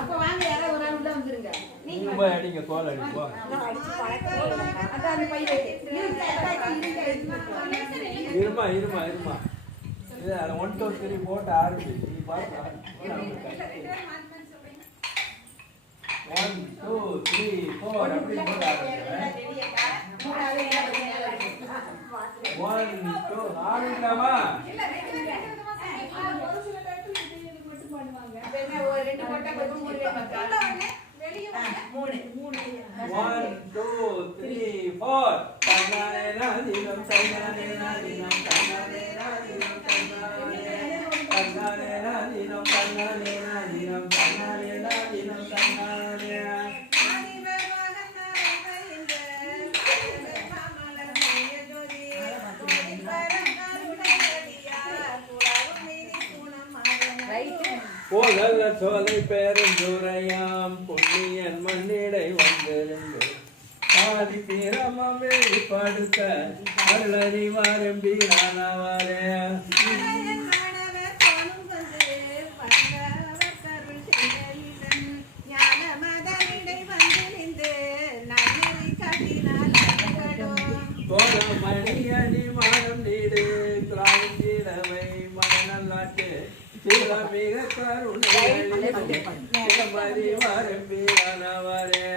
அப்ப வாங்க யாரோ ஒரு ஆள் உள்ள வந்துருங்க. நீங்க போய் அடிங்க கோல் அடி போ. அத அந்த பை வைங்க. இருமா இருமா இருமா. இது 1 2 3 போட்டு ஆரம்பி. நீ பாத்து ஆரம்பி. 1 2 3 4 அப்படி போட்டு ஆரம்பி. 1 2 ஆரம்பிக்கலாமா? இல்ல ஒரு சில டைட்டில் இது மட்டும் பண்ணுவாங்க. அப்ப ஒரு ரெண்டு போட்டா கொஞ்சம் மூணு வேணும்க்கா. வெளிய வாங்க. 3 1 2 3 4 தன்னானே நாதினம் தன்னானே நாதினம் தன்னானே நாதினம் தன்னானே நாதினம் தன்னானே நாதினம் தன்னானே நாதினம் தன்னானே போதல்ல சோலை பெருந்துரையாம் புண்ணியன் மண்ணிடை வந்திருந்து ஆதி பிரமம் வெளிப்படுத்த அருளறிவாரம்பிரானவரே மணியணி மானம் நீடு கிராமத்திலவை மனநல்லாட்டு சில மிக கருணை வரம்பிரானவரே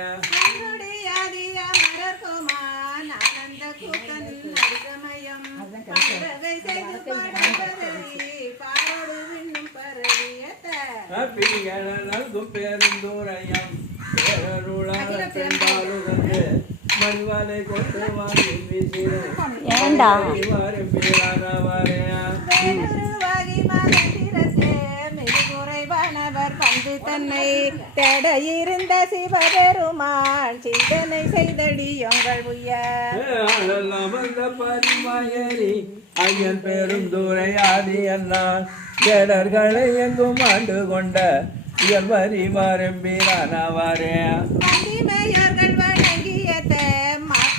நல்கும் பெருந்துரையம் பேரருளாக சென்றாலுகந்து மண்வலை கொண்டு வாங்கி வரம்பிரானவரே வந்து தன்னை தேட இருந்த சிவபெருமான் சிந்தனை செய்தடி உங்கள் உயர் பரிமாயரி ஐயன் பெரும் துரையாதி அண்ணா ஜடர்களை எங்கும் ஆண்டு கொண்ட இயல்வரி வரம்பிரானவரே மந்திமையர்கள் வணங்கிய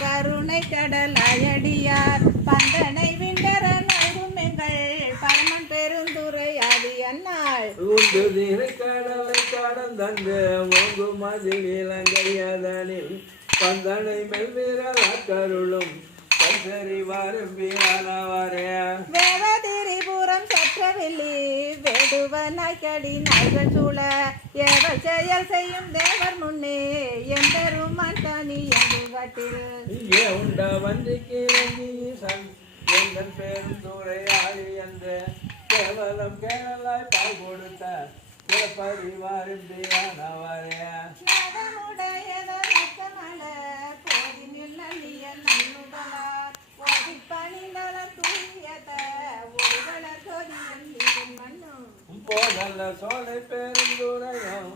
கருணை கடலாயடியார் பந்தனை விண்டர நல்கும் எங்கள் பரமன் பெருந்துரையாதி அன்னாள் உண்டு திரை கடலை கடந்தந்து ஓங்கும் மதில் இலங்கையதனில் பந்தனை மெல்விரல் கருளும் பந்தரி வரம்பிரானவரே வேவதிரிபுரம் சற்றவில்லி வேடுவனாய் கடி நாய்கள் சூழ ஏவல் செயல் செய்யும் தேவர் முன்னே எம்பெருமான் தனி எங்குகாட்டில் இங்கே உண்ட வந்திக்கு எங்கள் பெரும் துறையாளி என்று கேவலம் கேரளாய் பால் கொடுத்த சிறப்பதி வரம்பிரானவரே போதல்ல சோலை பெருந்துரையம்